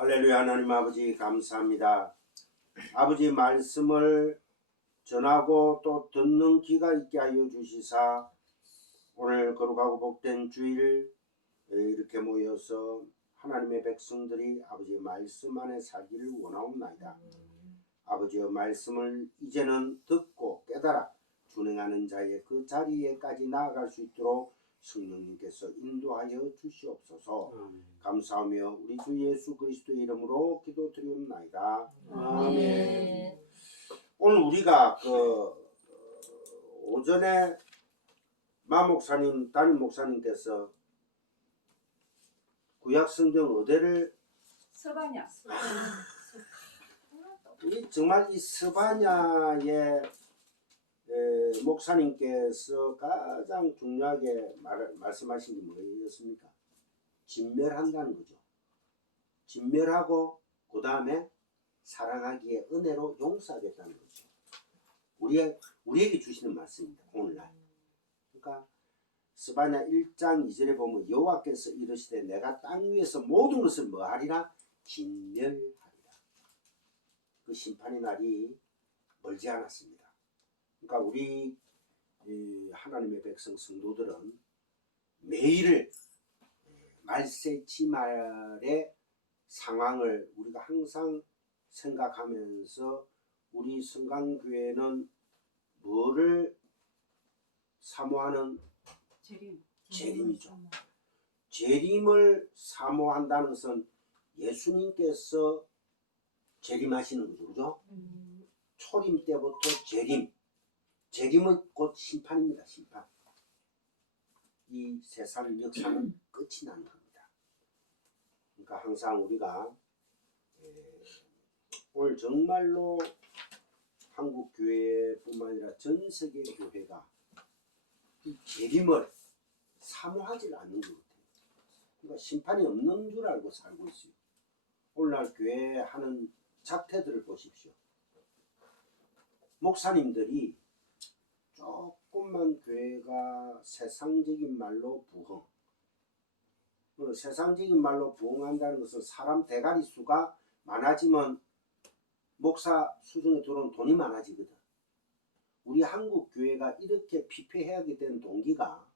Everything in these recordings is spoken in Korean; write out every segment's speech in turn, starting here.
할렐루야. 하나님 아버지 감사합니다. 아버지 말씀을 전하고 또 듣는 귀가 있게 하여 주시사 오늘 거룩하고 복된 주일 이렇게 모여서 하나님의 백성들이 아버지 말씀 안에 살기를 원하옵나이다. 아버지의 말씀을 이제는 듣고 깨달아 준행하는 자의 그 자리에까지 나아갈 수 있도록 성령님께서 인도하여 주시옵소서. 감사하며 우리 주 예수 그리스도의 이름으로 기도드리옵나이다. 아멘. 오늘 우리가 오전에 마 목사님, 담임 목사님께서 구약 성경 어디를 스바냐. 정말 이 스바냐의 목사님께서 가장 중요하게 말씀하신 게 뭐였습니까? 진멸한다는 거죠. 진멸하고 그 다음에 사랑하기에 은혜로 용서하겠다는 거죠. 우리에게 주시는 말씀입니다. 오늘날. 그러니까 스바냐 1장 2절에 보면 여호와께서 이르시되 내가 땅 위에서 모든 것을 뭐하리라? 진멸하리라. 그 심판의 날이 멀지 않았습니다. 그러니까 우리 하나님의 백성 성도들은 매일 말세지말의 상황을 우리가 항상 생각하면서 우리 성강교회는 뭐를 사모하는? 재림이죠. 재림을 사모한다는 것은 예수님께서 재림하시는 거죠. 그죠? 초림 때부터 재림은 곧 심판입니다. 심판. 이 세상 역사는 끝이 나는 겁니다. 그러니까 항상 우리가 오늘 정말로 한국 교회뿐만 아니라 전 세계 교회가 이 재림을 사모하지 않는 것 같아요. 그러니까 심판이 없는 줄 알고 살고 있어요. 오늘날 교회 하는 작태들을 보십시오. 목사님들이 조금만 교회가 세상적인 말로 부흥, 세상적인 말로 부흥한다는 것은 사람 대가리 수가 많아지면 목사 수중에 들어온 돈이 많아지거든. 우리 한국 교회가 이렇게 피폐하게 된 동기가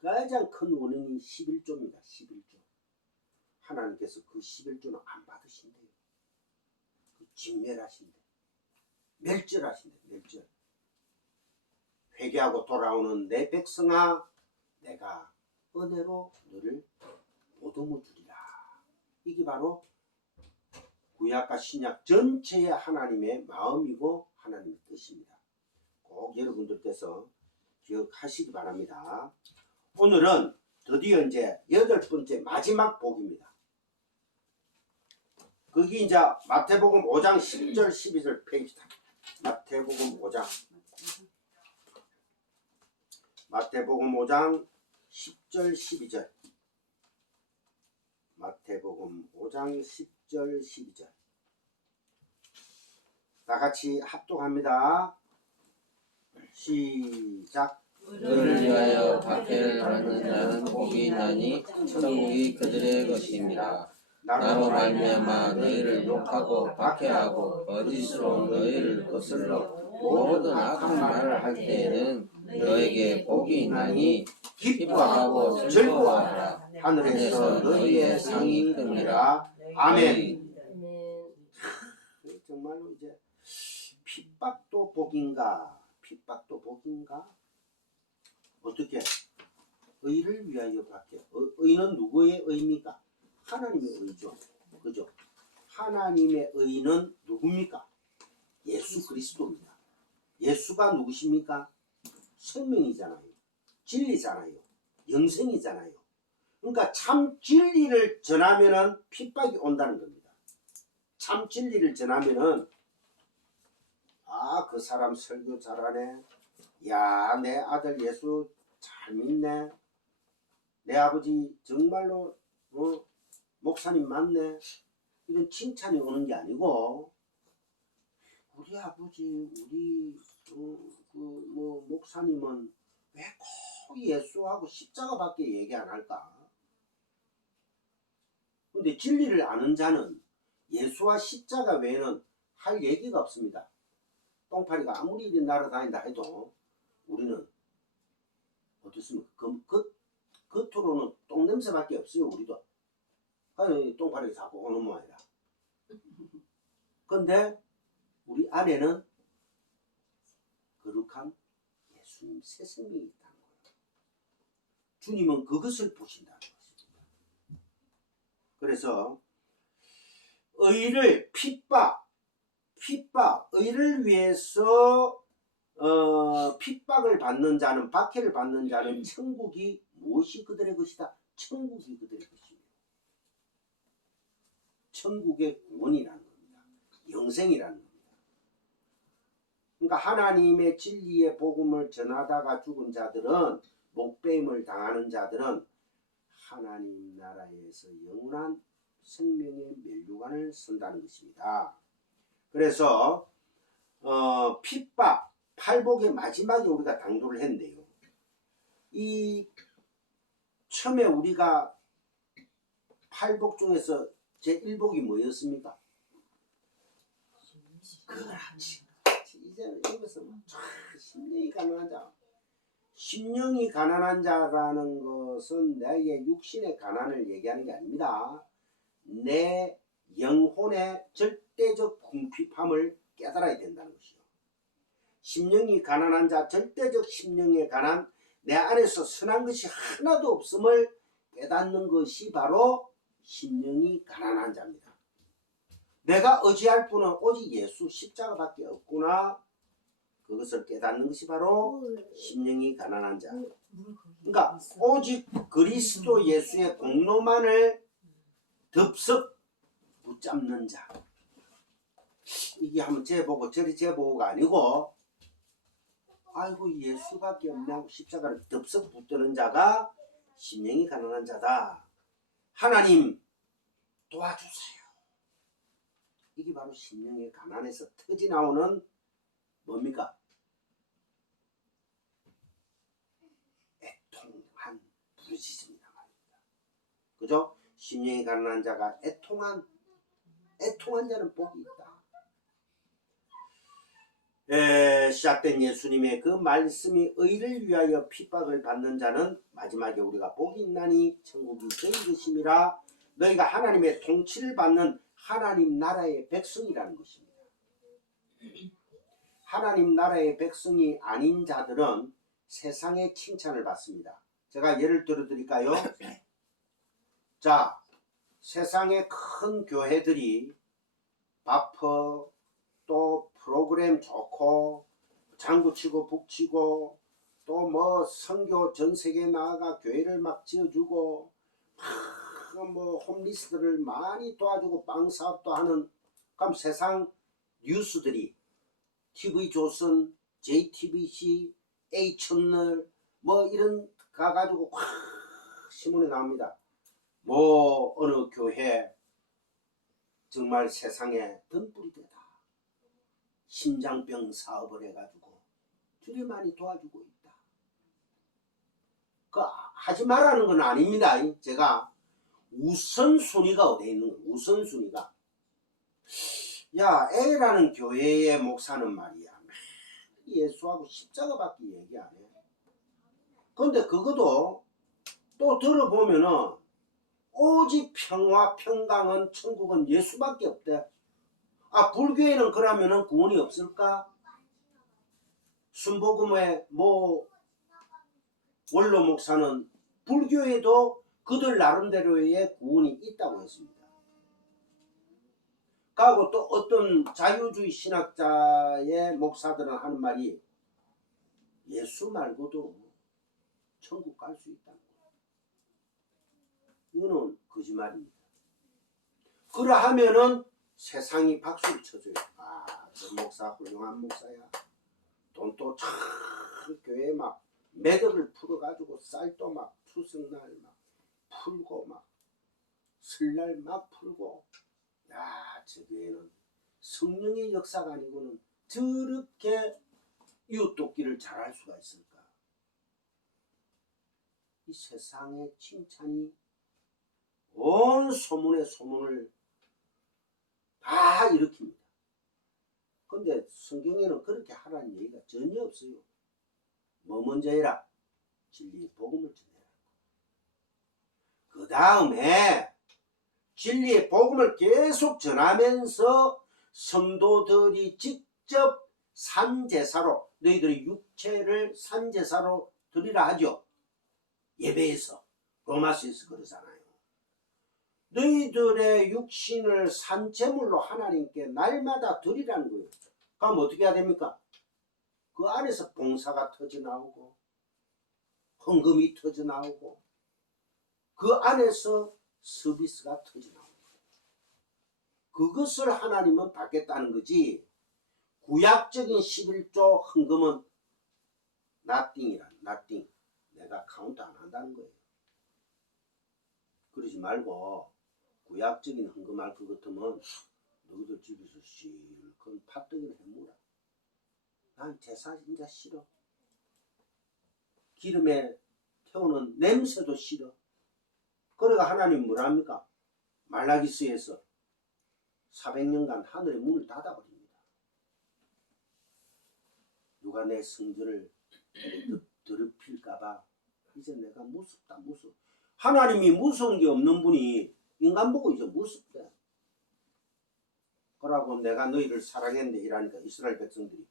가장 큰 원인이 11조입니다. 11조. 하나님께서 그 11조는 안 받으신대요. 진멸하신대. 멸절하신대. 멸절. 회개하고 돌아오는 내 백성아, 내가 은혜로 너를 보듬어 주리라. 이게 바로 구약과 신약 전체의 하나님의 마음이고 하나님의 뜻입니다. 꼭 여러분들께서 기억하시기 바랍니다. 오늘은 드디어 이제 8번째 마지막 복입니다. 거기 이제 마태복음 5장 10절 12절 페이지다. 마태복음 5장 10절 12절. 마태복음 5장 10절 12절. 다 같이 합독합니다. 시작. 너를 위하여 박해를 받는 자는 복이 있나니 천국이 그들의 것입니다. 나로 말미암아 너희를 욕하고 박해하고 거짓으로 너희를 거슬러 모든 악한 말을 할 때에는 너에게 복이 있나니 기뻐하고 즐거워하라. 하늘에서 너희의 상이 듭니다. 아멘. 정말로 이제 핍박도 복인가? 핍박도 복인가? 어떻게? 의를 위하여 박해. 의는 누구의 의입니까? 하나님의 의죠. 그죠? 하나님의 의는 누굽니까? 예수 그리스도입니다. 예수가 누구십니까? 생명이잖아요. 진리잖아요. 영생이잖아요. 그러니까 참 진리를 전하면은 핍박이 온다는 겁니다. 참 진리를 전하면은 그 사람 설교 잘하네. 야, 내 아들 예수 잘 믿네. 내 아버지 정말로 목사님 맞네. 이런 칭찬이 오는 게 아니고 우리 아버지 우리 목사님은 왜 꼭 예수하고 십자가밖에 얘기 안 할까? 근데 진리를 아는 자는 예수와 십자가 외에는 할 얘기가 없습니다. 똥파리가 아무리 이리 날아다닌다 해도 우리는 어떻습니까? 겉으로는 똥냄새밖에 없어요. 우리도. 아니, 똥파리가 자꾸 오는 모양이라. 근데 우리 안에는 거룩한 예수님 새 생명이 있다는 거예요. 주님은 그것을 보신다는 것입니다. 그래서 의를 핍박, 의를 위해서 핍박을 받는 자는, 박해를 받는 자는 천국이 무엇이 그들의 것이다? 천국이 그들의 것입니다. 천국의 구원이라는 겁니다. 영생이라는 겁니다. 그러니까 하나님의 진리의 복음을 전하다가 죽은 자들은, 목배임을 당하는 자들은 하나님 나라에서 영원한 생명의 면류관을 선다는 것입니다. 그래서 핍박, 팔복의 마지막에 우리가 당도를 했는데요. 이 처음에 우리가 팔복 중에서 제1복이 뭐였습니까? 그렇지. 이제는 여기서 심령이 가난한 자. 심령이 가난한 자라는 것은 나의 육신의 가난을 얘기하는 게 아닙니다. 내 영혼의 절대적 궁핍함을 깨달아야 된다는 것이요. 심령이 가난한 자, 절대적 심령의 가난, 내 안에서 선한 것이 하나도 없음을 깨닫는 것이 바로 심령이 가난한 자입니다. 내가 의지할 분은 오직 예수 십자가밖에 없구나. 그것을 깨닫는 것이 바로 심령이 가난한 자. 그러니까 오직 그리스도 예수의 공로만을 덥석 붙잡는 자. 이게 한번 재보고 저리 재보고가 아니고, 아이고 예수밖에 없냐고 십자가를 덥석 붙드는 자가 심령이 가난한 자다. 하나님 도와주세요. 이게 바로 심령의 가난에서 터지 나오는 뭡니까? 애통한 부르짖음이란 말입니다. 그죠? 심령이 가난한 자가 애통한 자는 복이 있다. 시작된 예수님의 그 말씀이 의를 위하여 핍박을 받는 자는 마지막에 우리가 복이 있나니 천국이 저희 것임이라. 너희가 하나님의 통치를 받는 하나님 나라의 백성이라는 것입니다. 하나님 나라의 백성이 아닌 자들은 세상의 칭찬을 받습니다. 제가 예를 들어 드릴까요? 자, 세상의 큰 교회들이 바퍼, 또 프로그램 좋고, 장구치고 북치고, 또 뭐 선교 전 세계에 나아가 교회를 막 지어주고, 뭐 홈리스들을 많이 도와주고 빵 사업도 하는, 그럼 세상 뉴스들이 TV조선, JTBC, A채널 뭐 이런 가가지고 확 신문에 나옵니다. 뭐 어느 교회 정말 세상에 등불이 되다. 심장병 사업을 해가지고 되게 많이 도와주고 있다. 그 하지 말라는 건 아닙니다. 제가 우선순위가 어디에 있는 거야? 우선순위가. 야, A라는 교회의 목사는 말이야, 예수하고 십자가밖에 얘기 안 해. 근데 그것도 또 들어보면은 오직 평화 평강은 천국은 예수밖에 없대. 아, 불교에는 그러면은 구원이 없을까? 순복음의 뭐 원로 목사는 불교에도 그들 나름대로의 구원이 있다고 했습니다. 그리고 또 어떤 자유주의 신학자의 목사들은 하는 말이 예수 말고도 천국 갈 수 있다는 거예요. 이거는 거짓말입니다. 그러하면은 세상이 박수를 쳐줘요. 아, 저 목사 훌륭한 목사야. 돈도 참 교회에 막 매듭을 풀어가지고 쌀도 막 추석날 막 풀고 막 설날 막 풀고. 야, 저 교회는 성령의 역사가 아니고는 저렇게 이웃돕기를 잘할 수가 있을까? 이 세상의 칭찬이 온 소문에 소문을 다 일으킵니다. 근데 성경에는 그렇게 하라는 얘기가 전혀 없어요. 뭐 먼저 해라? 진리의 복음을 전해라. 그 다음에 진리의 복음을 계속 전하면서 성도들이 직접 산제사로, 너희들의 육체를 산제사로 드리라 하죠. 예배에서, 로마서에서 그러잖아요. 너희들의 육신을 산제물로 하나님께 날마다 드리라는 거예요. 그럼 어떻게 해야 됩니까? 그 안에서 봉사가 터져나오고 헌금이 터져나오고 그 안에서 서비스가 터져나오고 그것을 하나님은 받겠다는 거지. 구약적인 11조 헌금은 nothing. 내가 카운트 안 한다는 거예요. 그러지 말고 구약적인 헌금할 것 같으면 너희들 집에서 실컷 팥떡이나 해먹으라. 난 제사 진짜 싫어. 기름에 태우는 냄새도 싫어. 그러니까 하나님 뭐라 합니까? 말라기서에서 400년간 하늘의 문을 닫아버립니다. 누가 내 성전을 더럽힐까봐 이제 내가 무섭다. 하나님이 무서운 게 없는 분이 인간 보고 이제 무섭대. 그러고 내가 너희를 사랑했네 이라니까 이스라엘 백성들이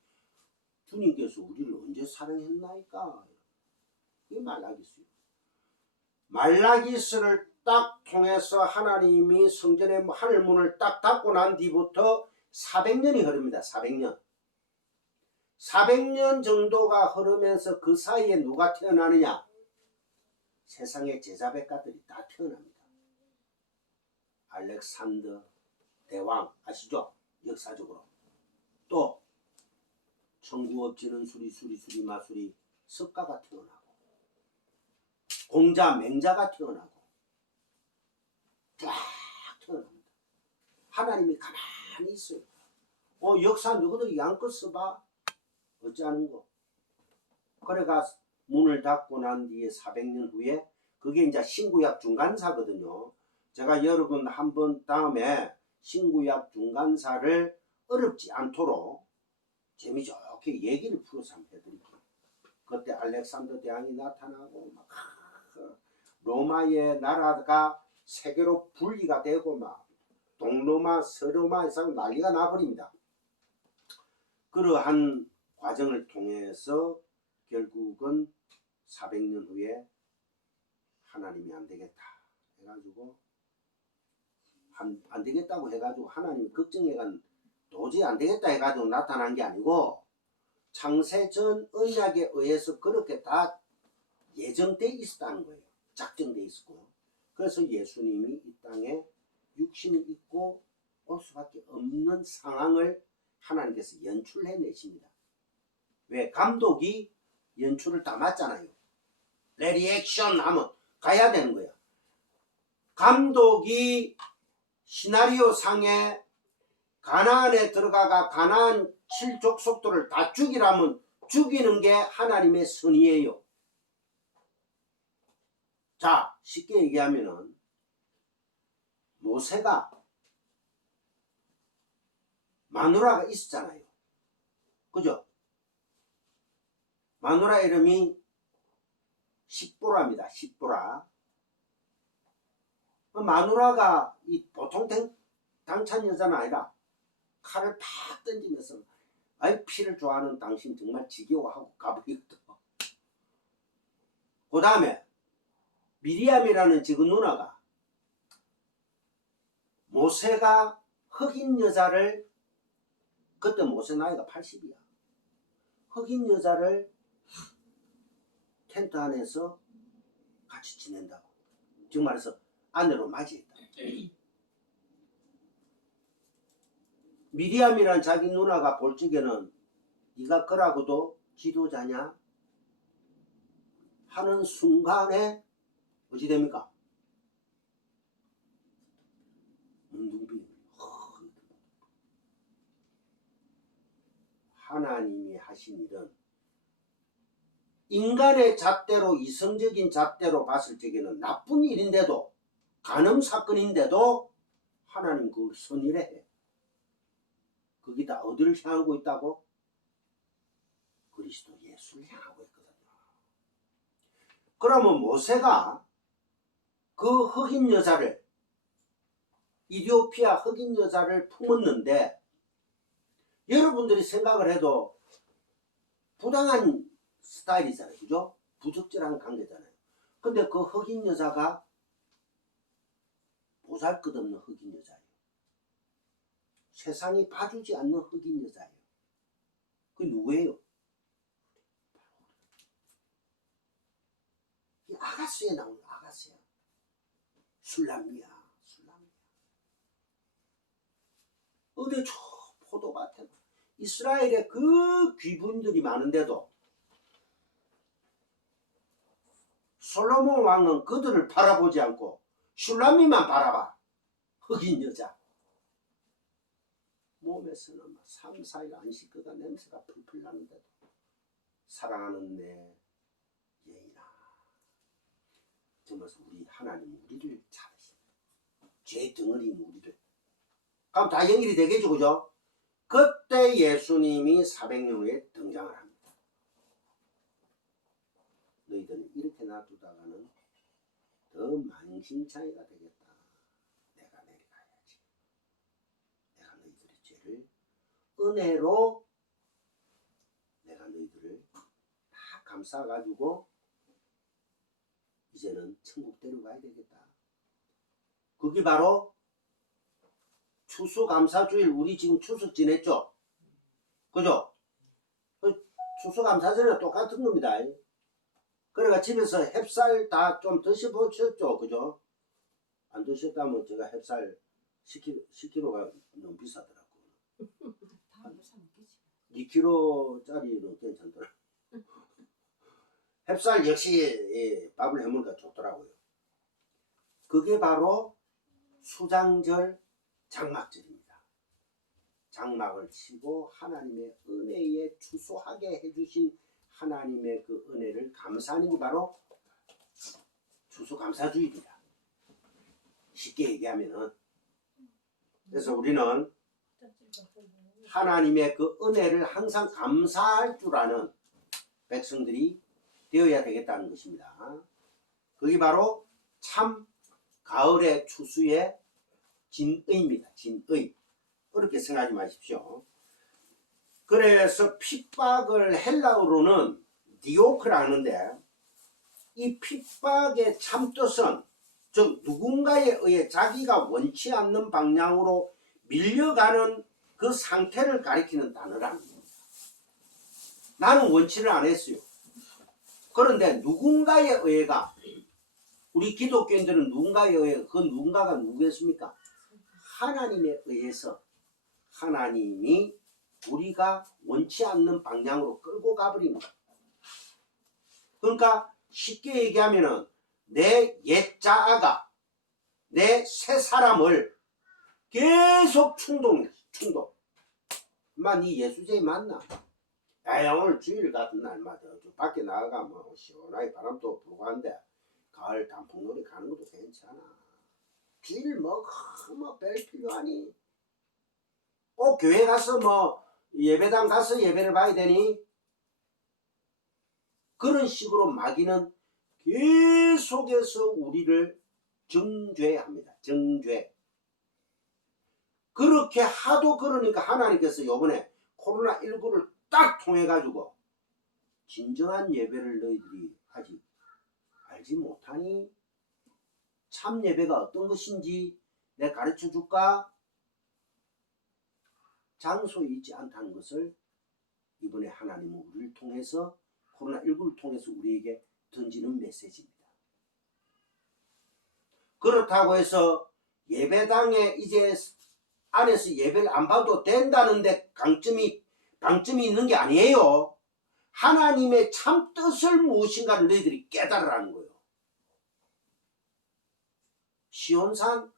주님께서 우리를 언제 사랑했나이까? 이게 말라기서요. 말라기서를 딱 통해서 하나님이 성전의 하늘문을 딱 닫고 난 뒤부터 400년이 흐릅니다. 400년. 400년 정도가 흐르면서 그 사이에 누가 태어나느냐? 세상의 제자백가들이 다 태어납니다. 알렉산더 대왕 아시죠? 역사적으로. 또 천구업지는 수리 마수리 석가가 태어나고 공자 맹자가 태어나고 쫙 태어납니다. 하나님이 가만히 있어요. 역사 누구들이 양껏 써봐. 어찌하는 거. 그래가 문을 닫고 난 뒤에 400년 후에 그게 이제 신구약 중간사거든요. 제가 여러분 한번 다음에 신구약 중간사를 어렵지 않도록 재미좋게 얘기를 풀어서 한번 해드릴게요. 그때 알렉산더 대왕이 나타나고 막 로마의 나라가 세계로 분리가 되고 막 동로마 서로마에서 난리가 나버립니다. 그러한 과정을 통해서 결국은 400년 후에 하나님이 안 되겠다 해가지고 안 되겠다고 해가지고 하나님이 걱정해간 도저히 안 되겠다 해가지고 나타난 게 아니고 창세전 언약에 의해서 그렇게 다 예정돼 있었다는 거예요. 작정돼 있었고. 그래서 예수님이 이 땅에 육신을 입고 올 수밖에 없는 상황을 하나님께서 연출해내십니다. 왜? 감독이 연출을 다 맞잖아요. 리액션 하면 가야 되는 거야. 감독이 시나리오 상에 가나안에 들어가가 가나안 7족속들을 다 죽이라면 죽이는 게 하나님의 선이에요. 자, 쉽게 얘기하면은 모세가 마누라가 있었잖아요. 그죠? 마누라 이름이 십보라입니다. 십보라. 마누라가 이 보통 당찬 여자는 아니라 칼을 팍 던지면서 아이 피를 좋아하는 당신 정말 지겨워하고 가버리거든. 그 다음에 미리암이라는 적은 누나가 모세가 흑인 여자를 그때 모세 나이가 80이야. 흑인 여자를 텐트 안에서 같이 지낸다고. 지금 말해서 아내로 맞이했다. 미리암이란 자기 누나가 볼 적에는 네가 그러고도 지도자냐 하는 순간에 어찌 됩니까? 문둥비. 하나님이 하신 일은 인간의 잣대로 이성적인 잣대로 봤을 적에는 나쁜 일인데도 간음 사건인데도 하나님 그걸 선일해. 그게 다 어디를 향하고 있다고? 그리스도 예수를 향하고 있거든요. 그러면 모세가 그 흑인 여자를, 이디오피아 흑인 여자를 품었는데, 여러분들이 생각을 해도 부당한 스타일이잖아요. 그죠? 부적절한 관계잖아요. 근데 그 흑인 여자가 보잘것없는 흑인 여자예요. 세상이 봐주지 않는 흑인 여자예요. 그게 누구예요? 이 아가스에 나오는 아가스야. 술람미야. 어디 저 포도밭에 이스라엘에 그 귀분들이 많은데도 솔로몬 왕은 그들을 바라보지 않고 슐람미만 바라봐. 흑인 여자. 몸에서는 3, 4일 안 씻거나 냄새가 풀풀 나는데도 사랑하는 내 예인아. 정말 우리 하나님 우리를 잘하십니다. 죄 덩어리인 우리를. 그럼 다 연결이 되겠죠, 그죠? 그때 예수님이 400년 후에 등장을 합니다. 너희들은 이렇게 놔두다가는 더 만신창이가 되겠다. 내가 내려가야지. 내가 너희들의 죄를 은혜로 내가 너희들을 다 감싸가지고 이제는 천국 데려가야 되겠다. 그게 바로 추수감사주일. 우리 지금 추석 지냈죠? 그죠? 추수감사절이랑 똑같은 겁니다. 그래가 집에서 햅쌀 다 좀 드셔보셨죠? 그죠? 안 드셨다면 제가 햅쌀 10kg가 너무 비싸더라고. 2kg짜리는 괜찮더라. 햅쌀 역시 밥을 해먹으니까 좋더라고요. 그게 바로 수장절 장막절입니다. 장막을 치고 하나님의 은혜에 추수하게 해주신 하나님의 그 은혜를 감사하는 게 바로 추수감사주일이다. 쉽게 얘기하면은. 그래서 우리는 하나님의 그 은혜를 항상 감사할 줄 아는 백성들이 되어야 되겠다는 것입니다. 그게 바로 참 가을의 추수의 진의입니다. 진의. 그렇게 생각하지 마십시오. 그래서 핍박을 헬라어로는 디오크라 하는데, 이 핍박의 참뜻은 즉 누군가에 의해 자기가 원치 않는 방향으로 밀려가는 그 상태를 가리키는 단어라는 겁니다. 나는 원치를 안 했어요. 그런데 누군가에 의해가, 우리 기독교인들은 누군가에 의해, 그 누군가가 누구겠습니까? 하나님에 의해서 하나님이 우리가 원치 않는 방향으로 끌고 가버린 거예요. 그러니까 쉽게 얘기하면은 내 옛자아가, 내 새 사람을 계속 충동. 엄마 니 예수제에 맞나? 야 오늘 주일 같은 날마다 밖에 나가가 뭐 시원하게 바람도 불고 한데 가을 단풍놀이 가는 것도 괜찮아. 주일 뭐 별 필요하니? 꼭 교회 가서 뭐 예배당 가서 예배를 봐야 되니? 그런 식으로 마귀는 계속해서 우리를 정죄합니다. 정죄. 그렇게 하도 그러니까 하나님께서 요번에 코로나19를 딱 통해 가지고 진정한 예배를 너희들이 아직 알지 못하니? 참 예배가 어떤 것인지 내가 가르쳐 줄까? 장소에 있지 않다는 것을 이번에 하나님은 우리를 통해서, 코로나19를 통해서 우리에게 던지는 메시지입니다. 그렇다고 해서 예배당에 이제 안에서 예배를 안 봐도 된다는데 방점이 있는 게 아니에요. 하나님의 참 뜻을 무엇인가를 너희들이 깨달으라는 거예요. 시온산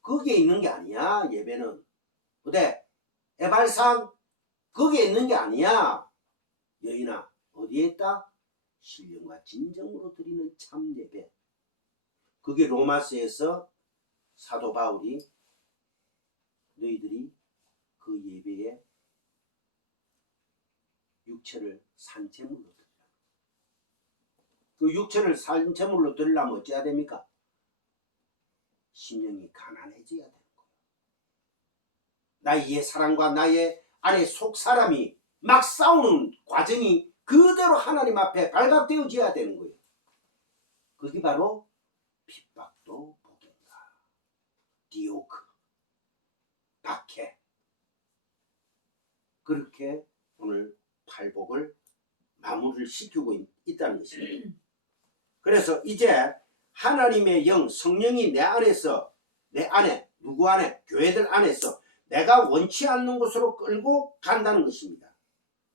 거기에 있는 게 아니야. 예배는. 근데 에발산 거기에 있는 게 아니야. 여인아 어디에 있다? 신령과 진정으로 드리는 참 예배. 그게 로마서에서 사도 바울이 너희들이 그 예배에 육체를 산제물로 드리라. 그 육체를 산제물로 드리려면 어찌해야 됩니까? 심령이 가난해져야 되는 거예요. 나의 사랑과 나의 안에 속 사람이 막 싸우는 과정이 그대로 하나님 앞에 발각되어져야 되는 거예요. 그게 바로 핍박도 복인가, 디오크, 박해. 그렇게 오늘 팔복을 마무리를 시키고 있다는 것입니다. 그래서 이제 하나님의 영, 성령이 내 안에서, 내 안에, 누구 안에, 교회들 안에서 내가 원치 않는 곳으로 끌고 간다는 것입니다.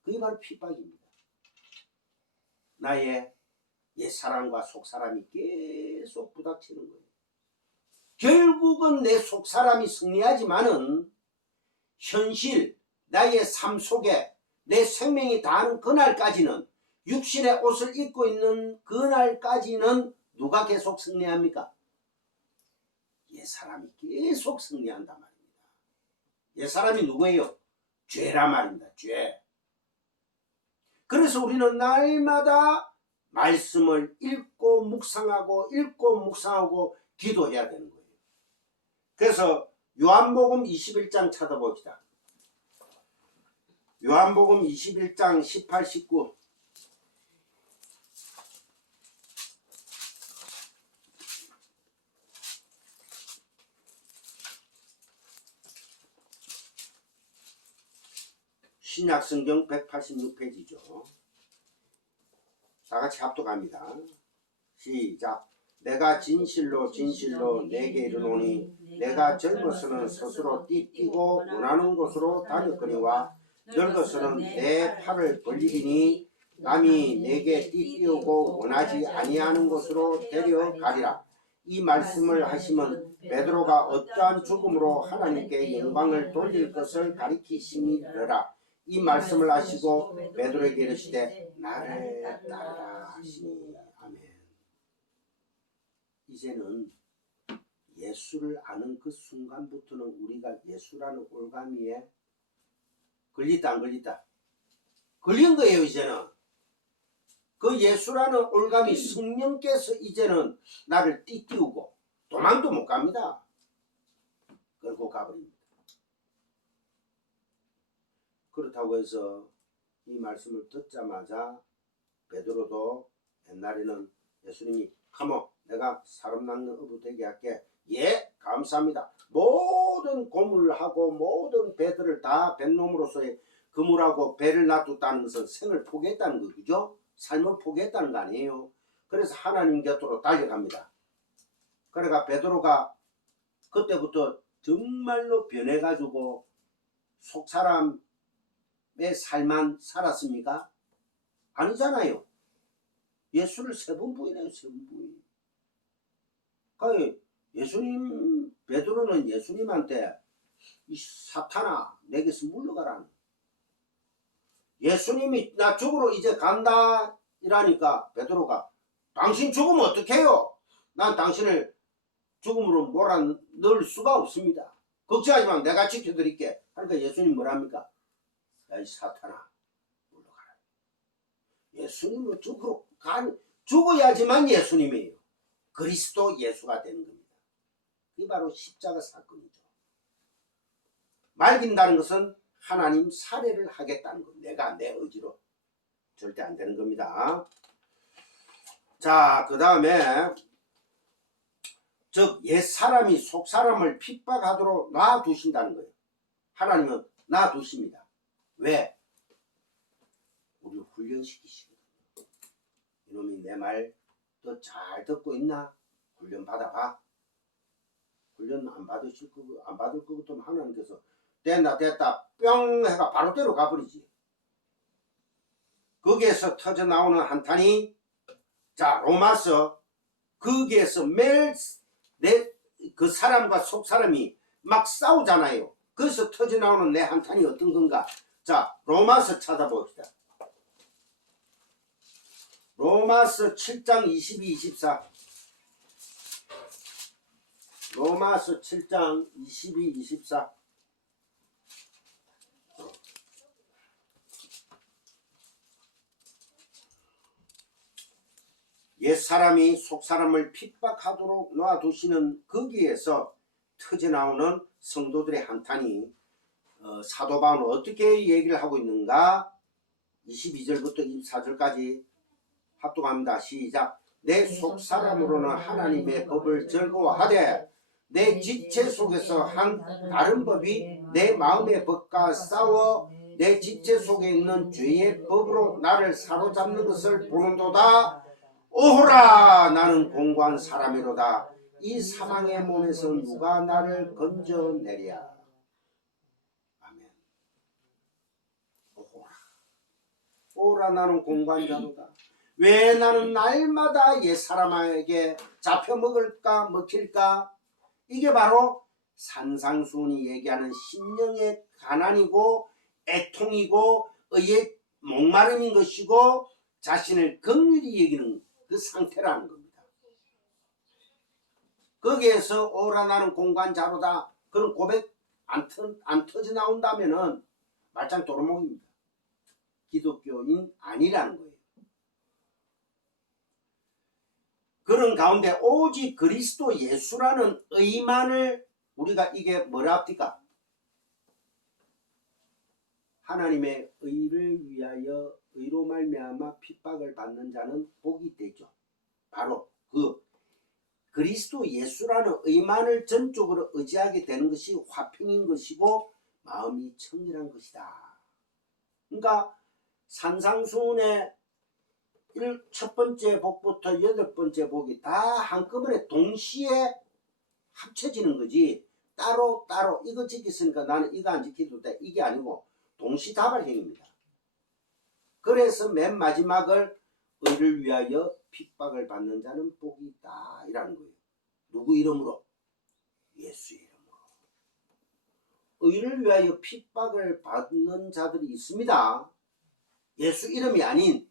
그게 바로 핍박입니다. 나의 옛사람과 속사람이 계속 부닥치는 거예요. 결국은 내 속사람이 승리하지만은 현실, 나의 삶 속에 내 생명이 다하는 그날까지는, 육신의 옷을 입고 있는 그날까지는 누가 계속 승리합니까? 옛사람이 계속 승리한단 말입니다. 옛사람이 누구예요? 죄란 말입니다. 죄. 그래서 우리는 날마다 말씀을 읽고 묵상하고 기도해야 되는 거예요. 그래서 요한복음 21장 찾아봅시다. 요한복음 21장 18, 19. 신약성경 186페이지죠. 다같이 합독합니다. 시작. 내가 진실로 내게 이르노니 내가 젊어서는 스스로 띠뛰고 원하는 곳으로 다녔거니와 늙어서는 내 팔을 벌리리니 남이 내게 띠뛰우고 원하지 아니하는 곳으로 데려가리라. 이 말씀을 하시면 베드로가 어떠한 죽음으로 하나님께 영광을 돌릴 것을 가리키시니라. 이 말씀을 하시고 베드로에게 이르시되 나를 따르라 하시니. 아멘. 이제는 예수를 아는 그 순간부터는 우리가 예수라는 올가미에 걸렸다 안 걸렸다? 걸린 거예요. 이제는 그 예수라는 올가미, 성령께서 이제는 나를 띠띠우고 도망도 못 갑니다. 끌고 가버립니다. 그렇다고 해서 이 말씀을 듣자마자 베드로도 옛날에는 예수님이 가모 내가 사람 낚는 어부 되게 할게. 예, 감사합니다. 모든 고물하고 모든 배들을 다 뱃놈으로서의 그물하고 배를 놔뒀다는 것은 생을 포기했다는 거, 그죠? 삶을 포기했다는 거 아니에요. 그래서 하나님 곁으로 달려갑니다. 그러니까 베드로가 그때부터 정말로 변해가지고 속사람의 삶만 살았습니까? 아니잖아요. 예수를 3번 부인해요. 3번 부인. 그러니까 예수님, 베드로는 예수님한테 이 사탄아 내게서 물러가라는, 예수님이 나 죽으러 이제 간다 이라니까 베드로가 당신 죽으면 어떡해요? 난 당신을 죽음으로 몰아넣을 수가 없습니다. 걱정하지 마, 내가 지켜드릴게. 그러니까 예수님 뭐랍니까? 야 이 사탄아 물러가라. 예수님은 죽어야지만 예수님이에요. 그리스도 예수가 되는 겁니다. 이게 바로 십자가 사건이죠. 말긴다는 것은 하나님 살해를 하겠다는 것. 내가 내 의지로 절대 안 되는 겁니다. 자, 그 다음에 즉 옛사람이 속사람을 핍박하도록 놔두신다는 거예요. 하나님은 놔두십니다. 왜? 우리를 훈련시키시거든요. 이놈이 내 말 더 잘 듣고 있나? 훈련 받아봐. 훈련 안 받을 것 같으면 하나님께서 됐다 뿅 해가 바로 때로 가버리지. 거기에서 터져 나오는 한탄이, 자 로마서, 거기에서 매일 그 사람과 속사람이 막 싸우잖아요. 거기서 터져 나오는 내 한탄이 어떤 건가? 자 로마서 찾아봅시다. 로마서 7장 22, 24. 로마서 7장 22, 24. 옛사람이 속사람을 핍박하도록 놔두시는 거기에서 터져나오는 성도들의 한탄이 사도 바울은 어떻게 얘기를 하고 있는가? 22절부터 24절까지 합독합니다. 시작. 내 속사람으로는 하나님의 법을 즐거워하되 내 지체 속에서 한 다른 법이 내 마음의 법과 싸워 내 지체 속에 있는 죄의 법으로 나를 사로잡는 것을 보는도다. 오호라, 나는 공고한 사람이로다. 이 사망의 몸에서 누가 나를 건져내랴. 아멘. 오호라, 나는 공고한 자로다. 왜 나는 날마다 옛사람에게 잡혀먹을까 먹힐까? 이게 바로 산상수훈이 얘기하는 심령의 가난이고 애통이고 의의 목마름인 것이고 자신을 긍휼히 여기는 그 상태라는 겁니다. 거기에서 오라 나는 공고한 자로다. 그런 고백 안 터져 나온다면은 말짱 도루묵입니다. 기독교인 아니라는 거예요. 그런 가운데 오직 그리스도 예수라는 의만을 우리가 이게 뭐라 합니까? 하나님의 의를 위하여 의로 말미암아 핍박을 받는 자는 복이 되죠. 바로 그 그리스도 예수라는 의만을 전적으로 의지하게 되는 것이 화평인 것이고 마음이 청결한 것이다. 그러니까 산상수훈의 첫 번째 복부터 8번째 복이 다 한꺼번에 동시에 합쳐지는 거지 따로 이거 지켰으니까 나는 이거 안 지켜도 돼 이게 아니고 동시다발행입니다. 그래서 맨 마지막을 의를 위하여 핍박을 받는 자는 복이 있다 이라는 거예요. 누구 이름으로? 예수 이름으로. 의를 위하여 핍박을 받는 자들이 있습니다. 예수 이름이 아닌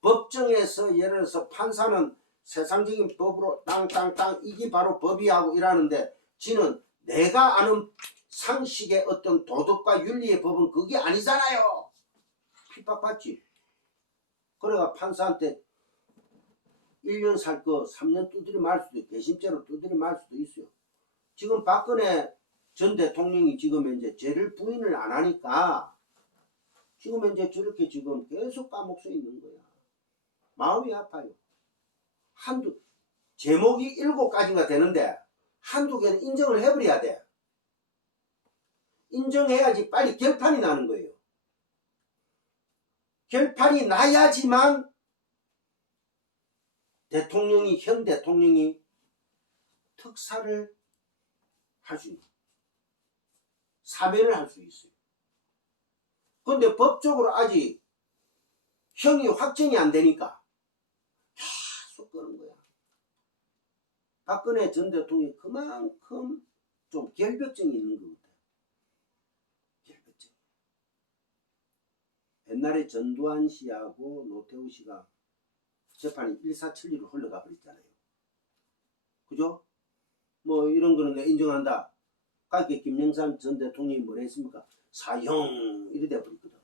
법정에서 예를 들어서 판사는 세상적인 법으로 땅땅땅 이게 바로 법이하고 이러는데 지는 내가 아는 상식의 어떤 도덕과 윤리의 법은 그게 아니잖아요. 핍박받지. 그래가 판사한테 1년 살 거 3년 두드려 말 수도 있고 배심죄로 두드려 말 수도 있어요. 지금 박근혜 전 대통령이 지금 이제 죄를 부인을 안 하니까 지금 이제 저렇게 지금 계속 감옥에 있는 거야. 마음이 아파요. 제목이 7가지가 되는데 한두 개는 인정을 해버려야 돼. 인정해야지 빨리 결판이 나는 거예요. 결판이 나야지만 현 대통령이 특사를 할 수 있는 사면을 할 수 있어요. 그런데 법적으로 아직 형이 확정이 안 되니까 계속 그런 거야. 박근혜 전 대통령이 그만큼 좀 결벽증이 있는 것 같아요. 결벽증. 옛날에 전두환 씨하고 노태우 씨가 재판이 일사천리로 흘러가 버렸잖아요. 그죠? 뭐 이런 거는 내가 인정한다. 그렇게 김영삼 전 대통령이 뭐라 했습니까? 사형 이래 돼 버렸거든.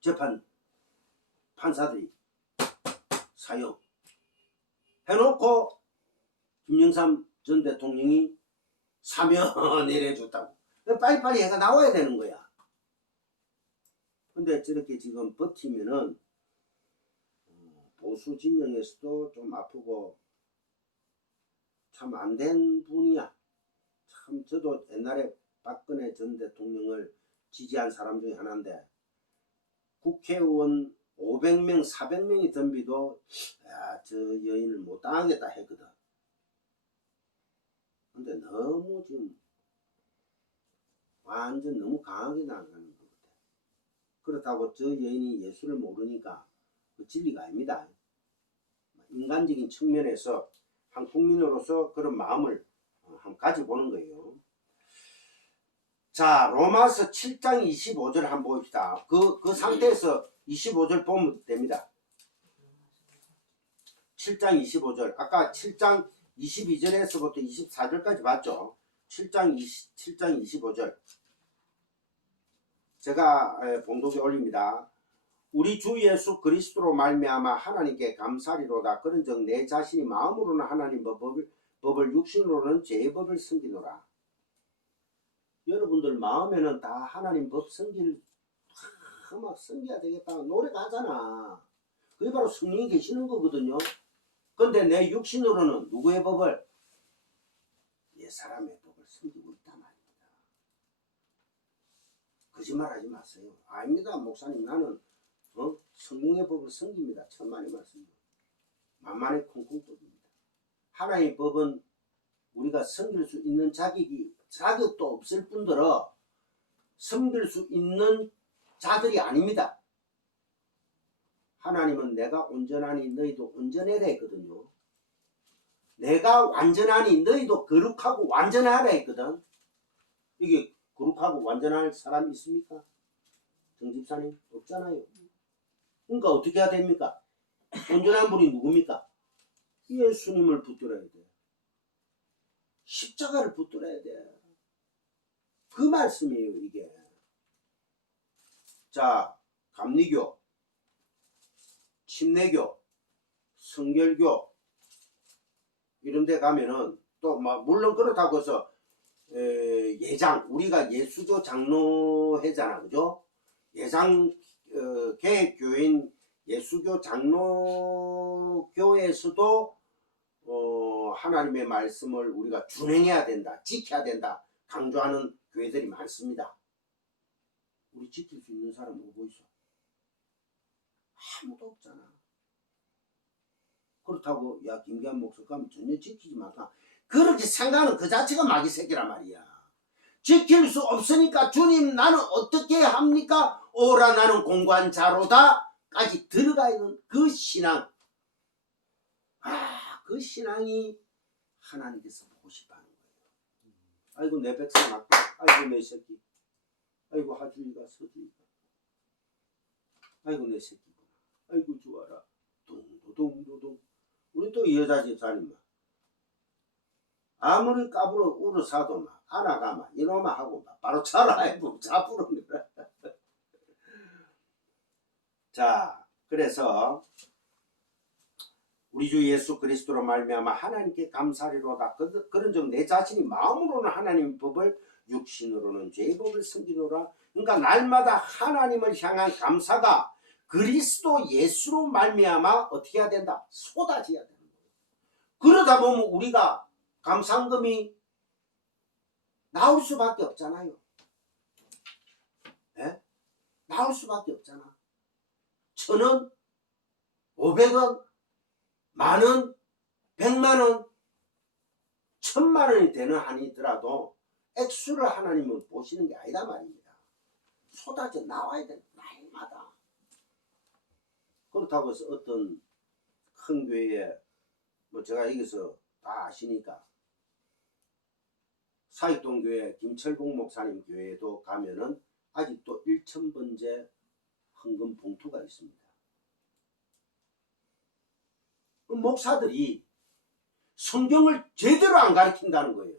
재판 판사들이 사형 해놓고 김영삼 전 대통령이 사면 내려줬다고. 빨리빨리 해가 나와야 되는 거야. 근데 저렇게 지금 버티면은 보수 진영에서도 좀 아프고 참 안 된 분이야. 참 저도 옛날에 박근혜 전 대통령을 지지한 사람 중에 하나인데 국회의원 500명, 400명이 덤비도 저 여인을 못 당하겠다 했거든. 근데 너무 지금 완전 너무 강하게 나가는 것 같아. 그렇다고 저 여인이 예수를 모르니까 그 진리가 아닙니다. 인간적인 측면에서 한 국민으로서 그런 마음을 한번 가져보는 거예요. 자, 로마서 7장 25절 한번 봅시다. 그 상태에서 25절 보면 됩니다. 7장 25절. 아까 7장 22절에서부터 24절까지 봤죠. 7장 25절. 제가 봉독에 올립니다. 우리 주 예수 그리스도로 말미암아 하나님께 감사리로다. 그런즉 내 자신이 마음으로는 하나님 법을 육신으로는 죄의 법을 섬기노라. 여러분들 마음에는 다 하나님 법 막 섬겨야 되겠다 노래가 하잖아. 그게 바로 성령이 계시는 거거든요. 근데 내 육신으로는 누구의 법을? 옛 사람의 법을 섬기고 있단 말입니다. 거짓말하지 마세요. 아닙니다 목사님, 나는 성령의 법을 섬깁니다. 천만의 말씀입니다. 만만의 콩콩떡입니다. 하나님의 법은 우리가 섬길 수 있는 자격도 없을 뿐더러 섬길 수 있는 자들이 아닙니다. 하나님은 내가 온전하니 너희도 온전해라 했거든요. 내가 완전하니 너희도 거룩하고 완전하라 했거든. 이게 거룩하고 완전할 사람 있습니까? 정집사님 없잖아요. 그러니까 어떻게 해야 됩니까? 온전한 분이 누굽니까? 예수님을 붙들어야 돼. 십자가를 붙들어야 돼. 그 말씀이에요 이게. 자, 감리교, 침례교, 성결교 이런 데 가면은 또 막 물론 그렇다고 해서 예장, 우리가 예수교 장로회잖아, 그죠? 예장 개혁교인 예수교 장로교에서도 하나님의 말씀을 우리가 준행해야 된다, 지켜야 된다 강조하는 교회들이 많습니다. 우리 지킬 수 있는 사람 어디 있어? 아무도 없잖아. 그렇다고 야 김기한 목사 가면 전혀 지키지 말까? 그렇게 생각하는 그 자체가 마귀 새끼란 말이야. 지킬 수 없으니까 주님 나는 어떻게 합니까? 오라 나는 공고한 자로다 까지 들어가 있는 그 신앙. 그 신앙이 하나님께서 보고 싶어하는 거예요. 아이고 내 백성 아까, 아이고 내 새끼, 아이고 하주이가 서주이가, 아이고 내 새끼구나, 아이고 좋아라, 동도동도동. 우리 또 여자 집사님 아무리 까불어 울어 사도 막 안아가마 이놈아 하고 막 바로 차라이고 자부릅니다. 자, 그래서 우리 주 예수 그리스도로 말미암아 하나님께 감사리로다. 그런즉 내 자신이 마음으로는 하나님의 법을 육신으로는 죄의 법을 섬기노라. 그러니까 날마다 하나님을 향한 감사가 그리스도 예수로 말미암아 어떻게 해야 된다? 쏟아져야 되는 거예요. 그러다 보면 우리가 감상금이 나올 수밖에 없잖아요. 네? 나올 수밖에 없잖아. 1,000원, 500원, 만원, 100만원, 1000만원이 되는 한이더라도 액수를 하나님은 보시는 게 아니다 말입니다. 쏟아져 나와야 돼, 날마다. 그렇다고 해서 어떤 큰 교회에 뭐 제가 여기서 다 아시니까 사익동교회 김철봉 목사님 교회에도 가면은 아직도 1000번째 헌금 봉투가 있습니다. 목사들이 성경을 제대로 안 가르친다는 거예요.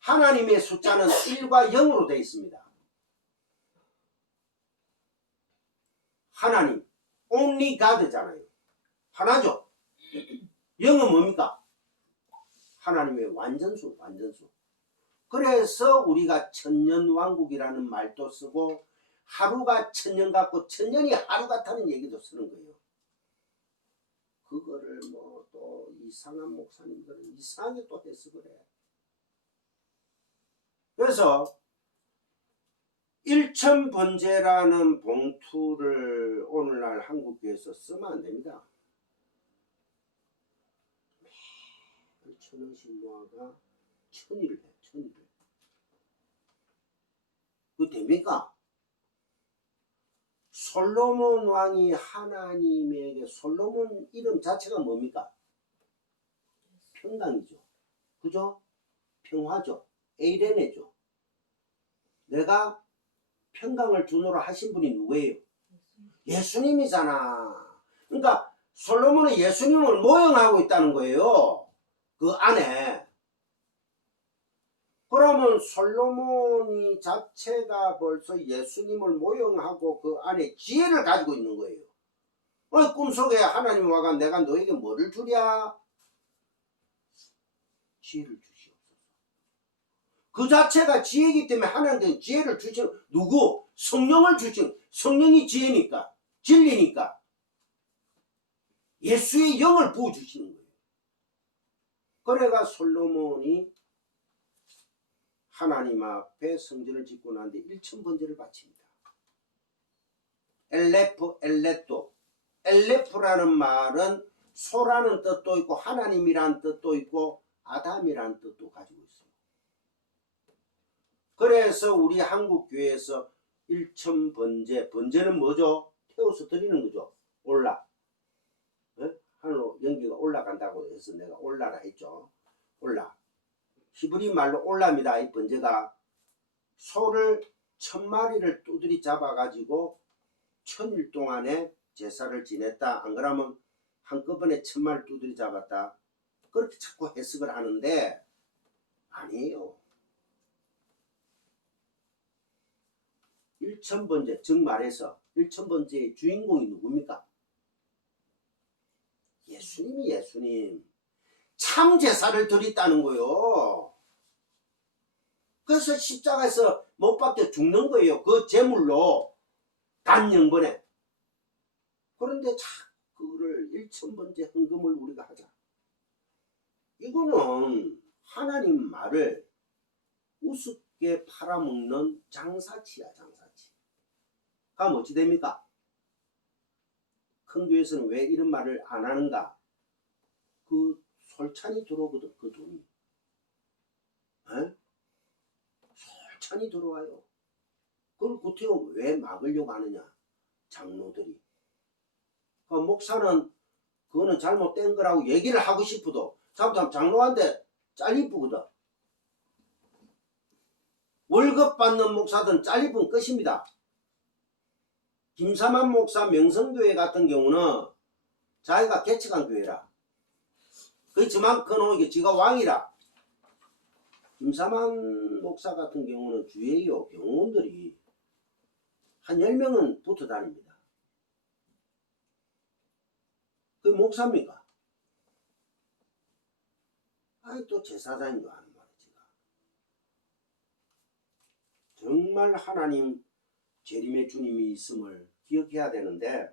하나님의 숫자는 1과 0으로 되어 있습니다. 하나님, only God잖아요. 하나죠. 0은 뭡니까? 하나님의 완전수, 완전수. 그래서 우리가 천년왕국이라는 말도 쓰고 하루가 천년 같고 천년이 하루 같다는 얘기도 쓰는 거예요. 그거를 뭐 또 이상한 목사님들은 이상하게 또 해석을 해. 그래서 1000번제라는 봉투를 오늘날 한국교회에서 쓰면 안 됩니다. 매일 1000원씩 모아가 1000일을 해. 1000일을. 그거 됩니까? 솔로몬 왕이 하나님에게, 솔로몬 이름 자체가 뭡니까? 평강이죠. 그죠? 평화죠. 에이레네죠. 내가 평강을 주노라 하신 분이 누구예요? 예수님이잖아. 그러니까 솔로몬은 예수님을 모형하고 있다는 거예요. 그 안에. 그러면 솔로몬이 자체가 벌써 예수님을 모형하고 그 안에 지혜를 가지고 있는 거예요. 꿈속에 하나님 와가 내가 너에게 뭐를 주랴? 지혜를 주시옵소서. 그 자체가 지혜이기 때문에 하나님께서 지혜를 주시는 누구? 성령을 주시는, 성령이 지혜니까, 진리니까 예수의 영을 부어주시는 거예요. 그래가 솔로몬이 하나님 앞에 성전을 짓고 난 뒤에 1000번제를 바칩니다. 엘레프 엘레토. 엘레프라는 말은 소라는 뜻도 있고 하나님이라는 뜻도 있고 아담이라는 뜻도 가지고 있어요. 그래서 우리 한국 교회에서 1000번제, 번제는 뭐죠? 태워서 드리는 거죠. 올라. 하늘로 연기가 올라간다고 해서 내가 올라라 했죠. 올라. 히브리 말로 올라입니다. 이 번제가 소를 1000마리를 두드리 잡아가지고 1000일 동안에 제사를 지냈다. 안 그러면 한꺼번에 1000마리 두드리 잡았다. 그렇게 자꾸 해석을 하는데 아니에요. 1000번제, 즉 말해서 1000번제의 주인공이 누굽니까? 예수님이 예수님. 참 제사를 드렸다는 거요. 그래서 십자가에서 못 박혀 죽는 거예요. 그 제물로 단영번에. 그런데 그거를 1000번째 헌금을 우리가 하자. 이거는 하나님 말을 우습게 팔아먹는 장사치야, 장사치. 그럼 어찌 됩니까? 큰 교회에서는 왜 이런 말을 안 하는가? 그 솔찬히 들어오거든, 그 돈이. 에? 솔찬히 들어와요. 그걸 구태여 왜 막으려고 하느냐? 장로들이. 그 목사는 그거는 잘못된 거라고 얘기를 하고 싶어도 잘못하면 장로한테 잘리쁘거든. 월급 받는 목사들은 잘리면 끝입니다. 김사만 목사 명성교회 같은 경우는 자기가 개척한 교회라. 그렇지만 그는 지가 왕이라. 김사만 목사 같은 경우는 주위에요 경호원들이 한 10명은 붙어 다닙니다. 그 목사입니까? 아이 또 제사장인 거 아는 말이지. 정말 하나님 재림의 주님이 있음을 기억해야 되는데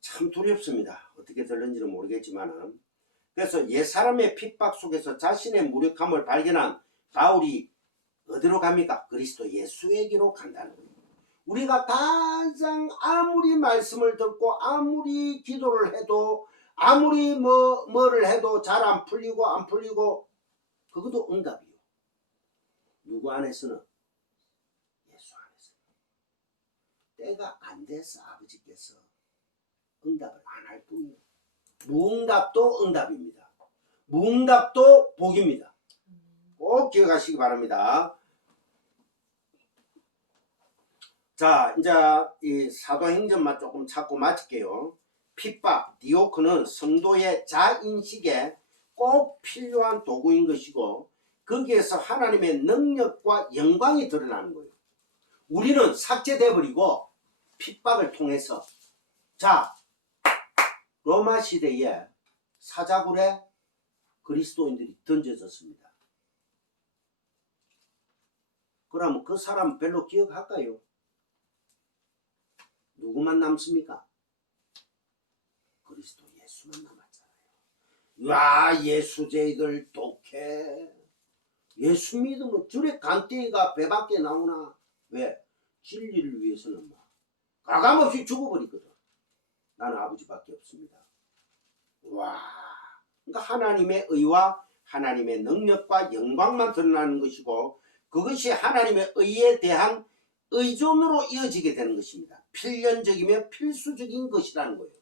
참 두렵습니다. 어떻게 될는지는 모르겠지만은. 그래서 옛사람의 핍박 속에서 자신의 무력함을 발견한 바울이 어디로 갑니까? 그리스도 예수에게로 간다는 거예요. 우리가 가장 아무리 말씀을 듣고 아무리 기도를 해도 아무리 뭐를 해도 잘 안 풀리고 안 풀리고 그것도 응답이요. 누구 안에서는? 예수 안에서는. 때가 안 돼서 아버지께서 응답을 안 할 뿐이에요. 무응답도 응답입니다. 무응답도 복입니다. 꼭 기억하시기 바랍니다. 자, 이제 이 사도행전만 조금 찾고 마칠게요. 핍박, 디오크는 성도의 자인식에 꼭 필요한 도구인 것이고 거기에서 하나님의 능력과 영광이 드러나는 거예요. 우리는 삭제돼버리고 핍박을 통해서 자, 로마 시대에 사자굴에 그리스도인들이 던져졌습니다. 그러면 그 사람 별로 기억할까요? 누구만 남습니까? 그리스도 예수만 남았잖아요. 야, 예수제이들 독해. 예수 믿으면 줄에 간떼기가 배 밖에 나오나? 왜? 진리를 위해서는 막 가감없이 죽어버리거든. 나는 아버지밖에 없습니다. 와, 그러니까 하나님의 의와 하나님의 능력과 영광만 드러나는 것이고 그것이 하나님의 의에 대한 의존으로 이어지게 되는 것입니다. 필연적이며 필수적인 것이라는 거예요.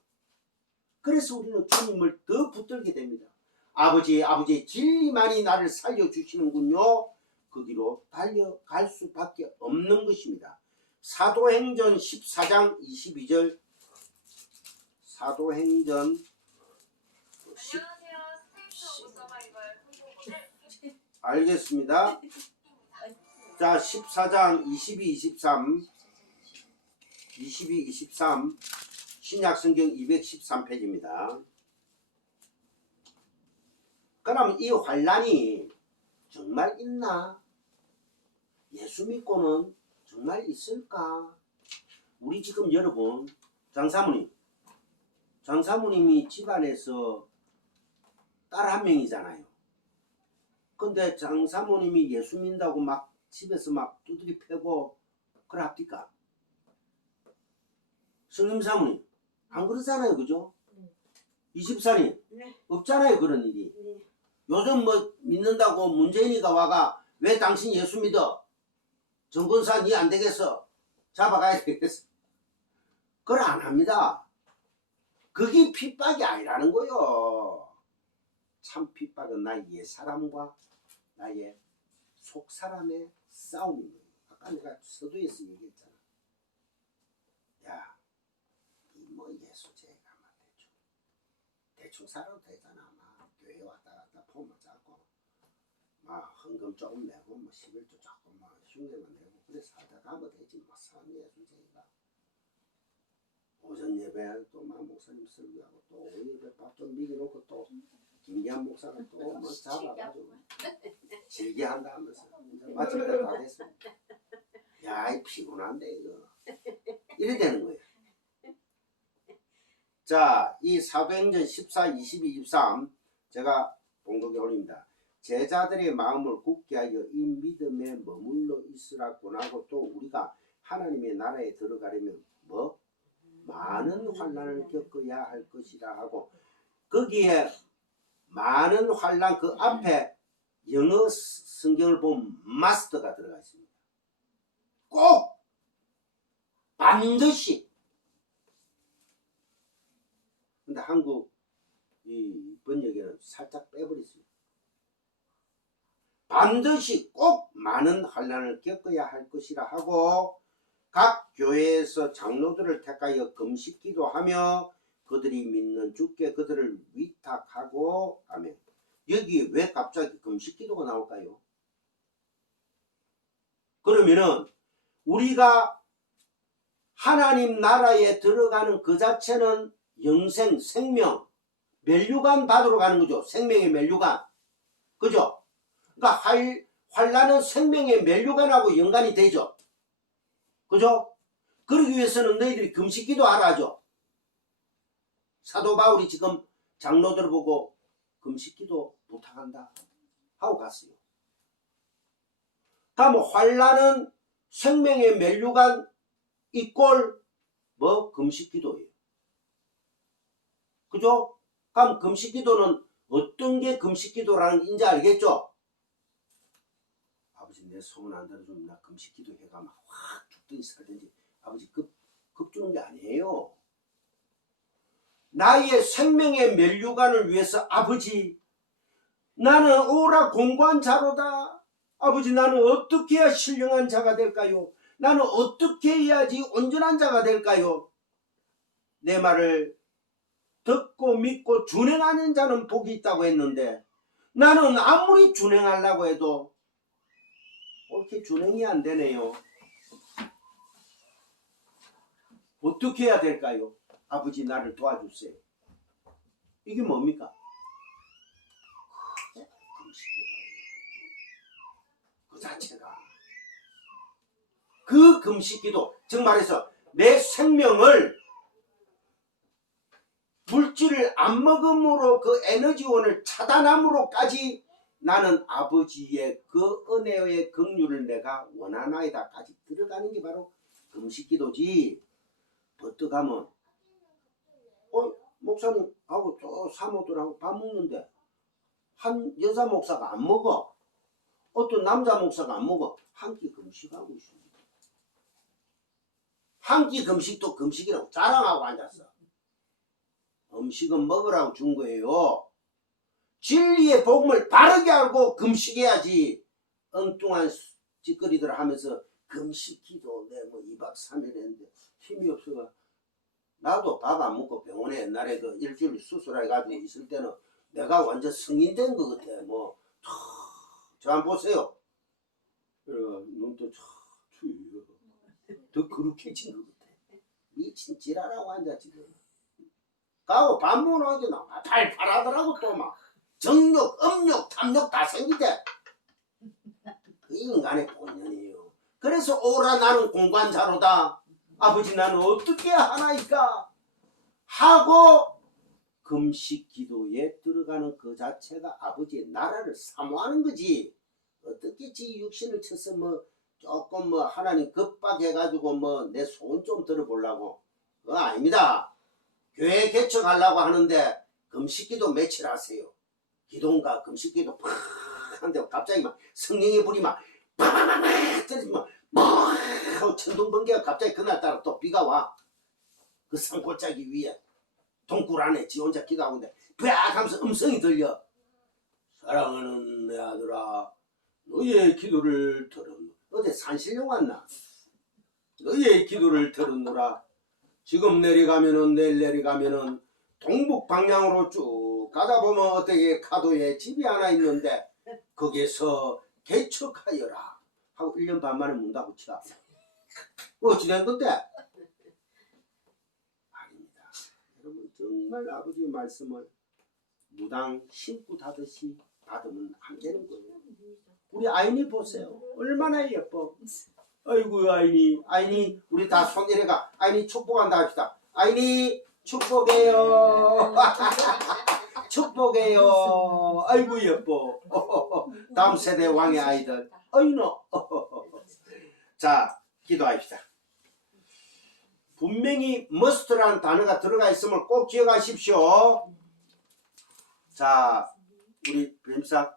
그래서 우리는 주님을 더 붙들게 됩니다. 아버지의 진리만이 나를 살려주시는군요. 거기로 달려갈 수밖에 없는 것입니다. 사도행전 14장 22절 사도행전 10 알겠습니다. 자 14장 22, 23 신약성경 213페이지입니다. 그럼 이 환란이 정말 있나? 예수 믿고는 정말 있을까? 우리 지금 여러분 장사모님이 집안에서 딸 한 명이잖아요. 근데 장사모님이 예수 믿는다고 막 집에서 막 두드리 패고 그럽니까? 성임사모님 안 그러잖아요, 그죠? 이집사님 없잖아요, 그런 일이. 요즘 뭐 믿는다고 문재인이가 와가 왜 당신 예수 믿어? 정권사 니 안 되겠어? 잡아가야 되겠어? 그걸 안 합니다. 그게 핍박이 아니라는 거요. 참 핍박은 나의 옛사람과 나의 속사람의 싸움인 거예요. 아까 내가 서두에서 얘기했잖아. 야, 이 뭐 예수제가 막 대충 살아도 되잖아. 막 교회 왔다 갔다 폼을 잡고 막 헌금 조금 내고 뭐 11조 조금 막 흉내만 내고 그래 살다 가면 되지. 뭐 산 예수제가 오전 예배 또 막 목사님 설교하고 또 오후 예배 밥 좀 미겨놓고 또 김기한 목사가 또 뭐 잡아가지고 즐겨 한다 하면서 마칠 때 다 됐어. 야, 이 피곤한데 이거. 이래 되는 거예요. 자, 이 사도행전 14, 22, 23 제가 봉독에 올립니다. 제자들의 마음을 굳게 하여 이 믿음에 머물러 있으라 권하고 또 우리가 하나님의 나라에 들어가려면 뭐? 많은 환난을 겪어야 할 것이라 하고 거기에 많은 환난 그 앞에 영어 성경을 보면 마스터가 들어가 있습니다. 꼭 반드시. 근데 한국 이 번역에는 살짝 빼버렸습니다. 반드시 꼭 많은 환난을 겪어야 할 것이라 하고 각 교회에서 장로들을 택하여 금식 기도하며 그들이 믿는 주께 그들을 위탁하고 아멘. 여기 왜 갑자기 금식 기도가 나올까요? 그러면은 우리가 하나님 나라에 들어가는 그 자체는 영생, 생명, 멸류관 받으러 가는 거죠. 생명의 멸류관. 그죠? 그러니까 환란은 생명의 멸류관하고 연관이 되죠. 그죠? 그러기 위해서는 너희들이 금식기도 하라죠. 사도 바울이 지금 장로들 보고 금식기도 부탁한다 하고 갔어요. 그럼 환란은 생명의 멸류관 이꼴 뭐 금식기도예요. 그죠? 그럼 금식기도는 어떤 게 금식기도라는 게 이제 알겠죠? 아버지 내 소문 안 들어주면 나 금식기도 해가 막 확 죽든지 살든지 아버지 급 주는 게 아니에요. 나의 생명의 멸류관을 위해서 아버지 나는 오라 공고한 자로다. 아버지 나는 어떻게 해야 신령한 자가 될까요? 나는 어떻게 해야지 온전한 자가 될까요? 내 말을 듣고 믿고 준행하는 자는 복이 있다고 했는데 나는 아무리 준행하려고 해도 그렇게 준행이 안 되네요. 어떻게 해야 될까요? 아버지 나를 도와주세요. 이게 뭡니까? 그 자체가 그 금식기도 즉 말해서 내 생명을 물질을 안 먹음으로 그 에너지원을 차단함으로까지 나는 아버지의 그 은혜의 긍휼을 내가 원하나이다까지 들어가는 게 바로 금식기도지. 버뜩하면 목사님하고 또 사모들하고 밥 먹는데 한 여자 목사가 안 먹어. 어떤 남자 목사가 안 먹어. 한 끼 금식하고 있습니다. 한 끼 금식도 금식이라고 자랑하고 앉았어. 음식은 먹으라고 준 거예요. 진리의 복음을 바르게 알고 금식해야지. 엉뚱한 짓거리들 하면서 금식 기도 내 뭐 2박 3일 했는데 힘이 없어가 나도 밥 안 먹고 병원에 옛날에 그 일주일 수술해가지고 있을 때는 내가 완전 성인 된 것 같아. 뭐, 저 한번 보세요. 눈도 추요. 더 그룩해진 것 같아. 미친 지랄하고 앉아 지금. 가고 밥 먹으러 가게 나 팔팔하더라고 또 막. 정욕, 음욕, 탐욕 다 생기대. 그 인간의 본연이에요. 그래서 오라 나는 공관자로다. 아버지 나는 어떻게 하나이까 하고 금식 기도에 들어가는 그 자체가 아버지의 나라를 사모하는 거지. 어떻게 지 육신을 쳐서 뭐 조금 뭐 하나님 급박해가지고 뭐 내 소원 좀 들어보려고. 그거 아닙니다. 교회 개척하려고 하는데 금식기도 며칠 하세요. 기도인가 금식기도 팍 한데 갑자기 막 성령의 불이 막 팍팍팍 떨어지면 막 하고 천둥번개가 갑자기 그날따라 또 비가 와. 그 산골짜기 위에 동굴 안에 지 혼자 기도하고 있는데 팍 하면서 음성이 들려. 사랑하는 내 아들아 너의 기도를 들은 어제 산신령 왔나? 너의 기도를 들었노라. 지금 내려가면은 내일 내려가면은 동북 방향으로 쭉 가다 보면 어떻게 카도에 집이 하나 있는데 거기에서 개척하여라 하고 1년 반 만에 문 닫고 치라. 어찌 된 건데? 아닙니다. 여러분 정말 아버지의 말씀을 무당 심고 닫듯이 받으면 안 되는 거예요. 우리 아이니 보세요. 얼마나 예뻐. 아이고 아이니 우리 다 손 내려가. 아이니 축복한다 합시다. 아이니 축복해요. 축복해요. 아이고 예뻐. 다음 세대 왕의 아이들. 어이노. 자 기도합시다. 분명히 must라는 단어가 들어가 있음을 꼭 기억하십시오. 자 우리 뱀사